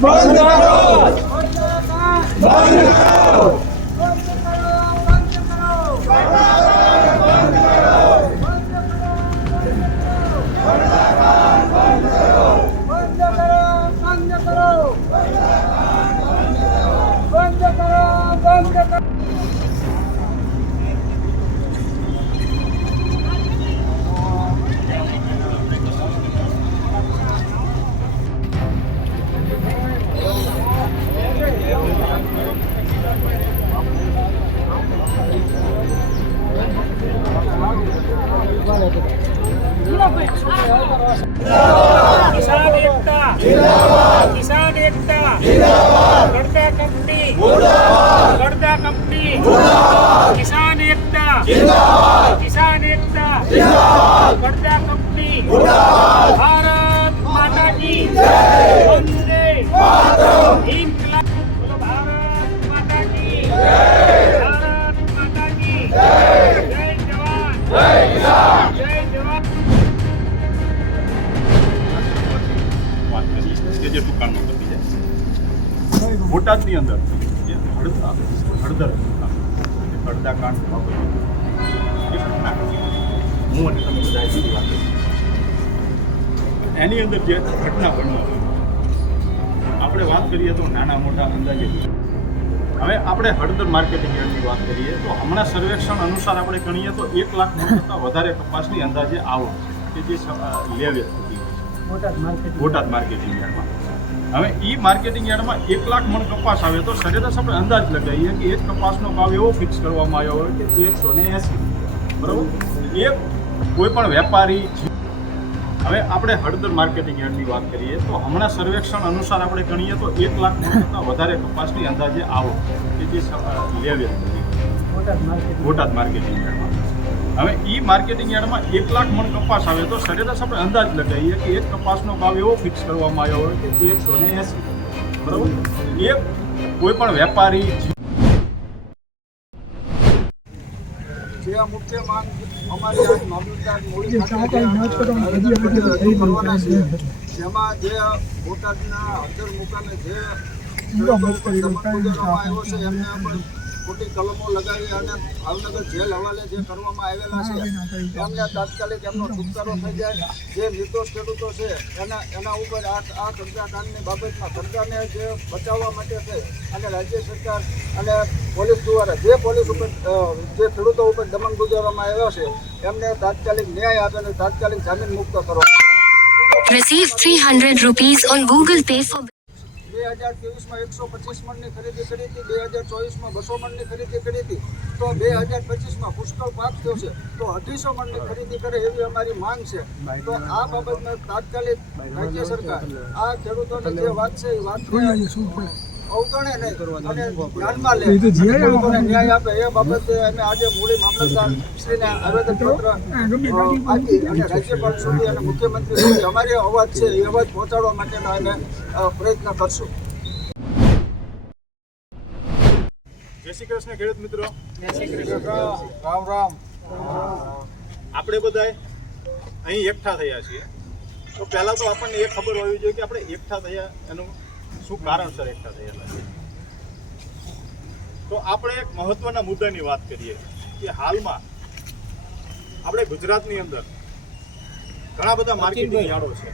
Vamos, garoto! Vamos, garoto! કિસાન એકતા. જિંદાબાદ. કિસાન એકતા. જિંદાબાદ. ગડતા કંપની. મુર્દાબાદ. ગડતા કંપની. મુર્દાબાદ. કિસાન એકતા. જિંદાબાદ. કિસાન એકતા. જિંદાબાદ. ગડતા કંપની. મુર્દાબાદ. ભારત માતા કી જય. વંદે જય જવાન. કે જે સુકાનનો પતી જાય. બોટાદની અંદર, જે હળદા, હળદર હળદા કાંડ હું અને તમે બધા જુદી વાત એની અંદર જે ઘટના બનવા આપણે વાત કરીએ તો નાના મોટા અંદાજે. હવે આપણે હળદર માર્કેટિંગ યાર્ડની વાત કરીએ, તો હમણાં સર્વેક્ષણ અનુસાર આપણે ગણીએ તો એક લાખ કરતાં વધારે કપાસની અંદાજે આવક છે, કે જે લેવે બોટાદ માર્કેટ બોટાદ માર્કેટિંગ યાર્ડમાં. હવે એ માર્કેટિંગ યાર્ડમાં એક લાખ મણ કપાસ આવે તો સરેરાશ આપણે અંદાજ લગાવીએ કે એક કપાસનો ભાવ એવો ફિક્સ કરવામાં આવ્યો હોય કે એકસો ને એસી. બરાબર? એ કોઈ પણ વેપારી હવે આપણે હળદર માર્કેટિંગ યાર્ડની વાત કરીએ તો હમણાં સર્વેક્ષણ અનુસાર આપણે ગણીએ તો એક લાખ કરતાં વધારે કપાસની અંદાજે આવો કે જે લેવે બોટાદ માર્કેટિંગ યાર્ડમાં. હવે ઈ માર્કેટિંગ યાર્ડમાં એક લાખ મણ કપાસ આવે તો સરેરાશ આપણે અંદાજ લગાવીએ કે એક કપાસનો ભાવ એવો ફિક્સ કરવામાં આવ્યો હોય કે એકસો ને એસી. બરાબર? એ કોઈ પણ વેપારી જે મુખ્ય માંગ અમારી આજ મામલતદાર મોડી કરવાના છે. જેમાં જે બોટાદના હળદર મુકામે જે એમને પણ ખોટી કલમો લગાવી અને ભાવનગર જેલ હવાલે જે કરવામાં આવેલા છે એમને તાત્કાલિક એમનો છુટકારો થઈ જાય. જે નિર્દોષ ખેડૂતો છે એના એના ઉપર આ આ કર્જાકાંડની બાબતમાં સરકારને જે બચાવવા માટે છે અને રાજ્ય સરકાર અને પોલીસ દ્વારા જે પોલીસ ઉપર જે ખેડૂતો ઉપર દમન ગુજારવામાં આવ્યો છે એમને તાત્કાલિક ન્યાય આપે અને તાત્કાલિક જામીન મુક્ત કરો. Receive 300 rupees on Google Pay for બે હજાર ત્રેવીસમાં એકસો પચીસ મણની ખરીદી કરી હતી બે હજાર ચોવીસમાં બસો મણની ખરીદી કરી હતી. તો બે હજાર પચીસમાં પુષ્કળ પાક થયો છે. તો અઢીસો મણની ખરીદી કરે એવી અમારી માંગ છે. તો આ બાબતમાં તાત્કાલિક રાજ્ય સરકાર આ ખેડૂતોની જે વાત છે એ વાત અવગણે નહીં. અને ધ્યાનમાં લે. ખેડૂતોને ન્યાય આપે. એ બાબતે અમે આજે મૂળી મામલતદાર શ્રીને આવેદનપત્ર આપી અને રાજ્યપાલ સુધી અને મુખ્યમંત્રી સુધી અમારી અવાજ છે. એ અવાજ પહોંચાડવા માટેનો અમે પ્રયત્ન કરશું. જય શ્રી કૃષ્ણ ખેડૂત મિત્રો. રામ રામ. આપણે બધાય અહીં એકઠા થયા છીએ. તો પહેલાં તો આપણને એ ખબર હોવી જોઈએ કે આપણે એકઠા થયા એનું શું કારણસર એકઠા થયેલા છે તો આપણે એક મહત્વના મુદ્દાની વાત કરીએ કે હાલમાં આપણે ગુજરાતની અંદર ઘણા બધા માર્કેટિંગ યાર્ડો છે.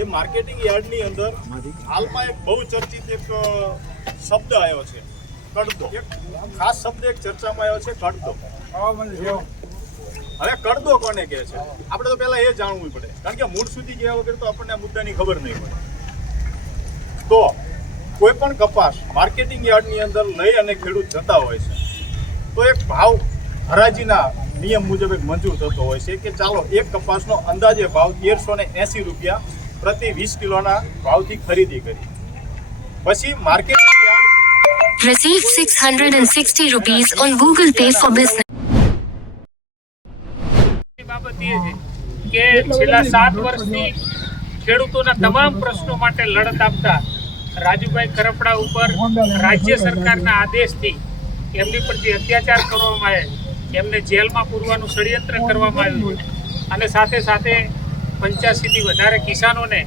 એ માર્કેટિંગ યાર્ડની અંદર હાલમાં એક બહુ ચર્ચિત એક શબ્દ આવ્યો છે. કડદો એક ખાસ શબ્દ એક ચર્ચામાં આવ્યો છે કડદો હવે કડદો કોને કહે છે? આપણે તો પહેલા એ જાણવું પડે. કારણ કે મૂળ સુધી ગયા વગર તો આપણને આ મુદ્દાની ખબર નહીં પડે તો કોઈ પણ કપાસ માર્કેટિંગ યાર્ડની અંદર લઈ અને ખેડૂત જતા હોય છે તો એક ભાવ હરાજીના નિયમ મુજબ એક મંજૂર થતો હોય છે કે ચાલો એક કપાસનો અંદાજે ભાવ તેરસો ને એંસી રૂપિયા પ્રતિ વીસ કિલોના ભાવથી ખરીદી કરી પછી marketing yard Receive 660 rupees on Google Pay for Business. બાબત એ છે કે છેલ્લા સાત વર્ષથી ખેડૂતોના તમામ પ્રશ્નો માટે લડત આપતા રાજુભાઈ કરપડા ઉપર રાજ્ય સરકારના આદેશથી એમની પર જે અત્યાચાર કરવામાં આવે એમને જેલમાં પૂરવાનું ષડયંત્ર કરવામાં આવ્યું અને સાથે સાથે પંચ્યાસીથી વધારે કિસાનોને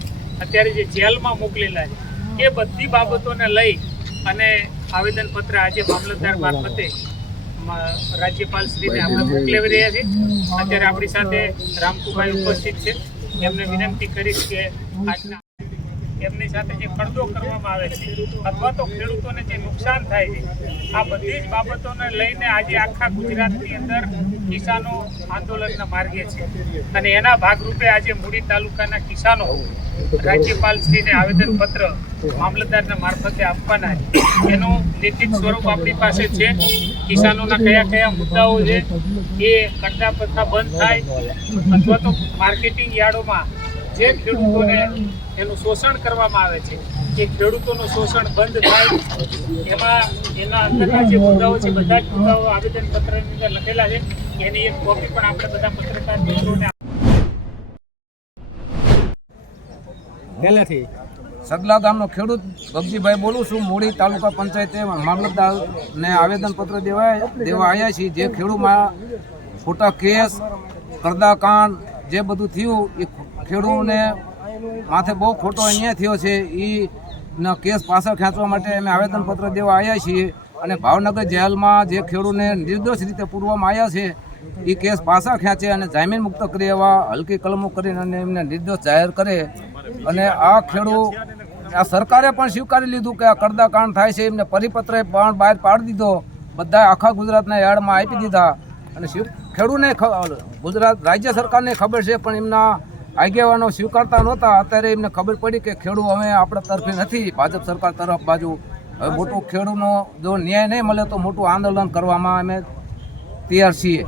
અત્યારે જે જેલમાં મોકલેલા છે, એ બધી બાબતોને લઈ અને આવેદનપત્ર આજે મામલતદાર મારફતે રાજ્યપાલ શ્રીને આપણે મોકલાવી રહ્યા છીએ. અત્યારે આપણી સાથે રામકુભાઈ ઉપસ્થિત છે. એમને વિનંતી કરીશ કે આજના એમની સાથે જે ખરદો કરવામાં આવે છે, અથવા તો ખેડૂતોને જે નુકસાન થાય છે, આ બધી જ બાબતોને લઈને આજે આખા ગુજરાતની અંદર કિસાનો આંદોલનના માર્ગે છે. અને એના ભાગરૂપે આજે મૂડી તાલુકાના કિસાનો રાજ્યપાલશ્રીને આવેદનપત્ર મામલતદારના મારફતે આપવાના એનું લેખિત સ્વરૂપ આપણી પાસે છે. કિસાનોના કયા કયા મુદ્દાઓ છે, એ કરતા પ્રથા બંધ થાય, અથવા તો માર્કેટિંગ યાર્ડોમાં જે ખેડૂતોને એનું શોષણ કરવામાં આવે છે એ ખેડૂતોનું શોષણ બંધ થાય, એમાં એના અંદરના જે મુદ્દાઓ છે, બધા જ મુદ્દાઓ આવેદનપત્રની અંદર લખેલા છે એની એક કોપી પણ આપણે બધા પત્રકાર મિત્રોને પહેલેથી સદલા ગામનો ખેડૂત બગજીભાઈ બોલું છું મૂળી તાલુકા પંચાયતે મામલતદારને આવેદનપત્ર દેવા દેવા આવ્યા છીએ. જે ખેડૂતમાં ખોટા કેસ, કરદાકાંડ જે બધું થયું, એ ખેડૂતોને માથે બહુ ખોટો અન્યાય થયો છે એ કેસ પાછળ ખેંચવા માટે અમે આવેદનપત્ર દેવા આવ્યા છીએ અને ભાવનગર જેલમાં જે ખેડૂતને નિર્દોષ રીતે પૂરવામાં આવ્યા છે એ કેસ પાછા ખેંચે અને જામીન મુક્ત કરી એવા હલકી કલમો કરીને અને એમને નિર્દોષ જાહેર કરે. અને આ ખેડૂત આ સરકારે પણ સ્વીકારી લીધું કે આ કરદા કાંડ થાય છે, એમને પરિપત્ર પણ બહાર પાડી દીધો. બધા આખા ગુજરાતના યાર્ડમાં આપી દીધા. અને શિવ- ખેડૂને ગુજરાત રાજ્ય સરકારને ખબર છે, પણ એમના આગેવાનો સ્વીકારતા નહોતા. અત્યારે એમને ખબર પડી કે ખેડૂત હવે આપણા તરફે નથી. ભાજપ સરકાર તરફ બાજુ હવે મોટું ખેડૂનો જો ન્યાય નહીં મળે તો મોટું આંદોલન કરવામાં અમે તૈયાર છીએ.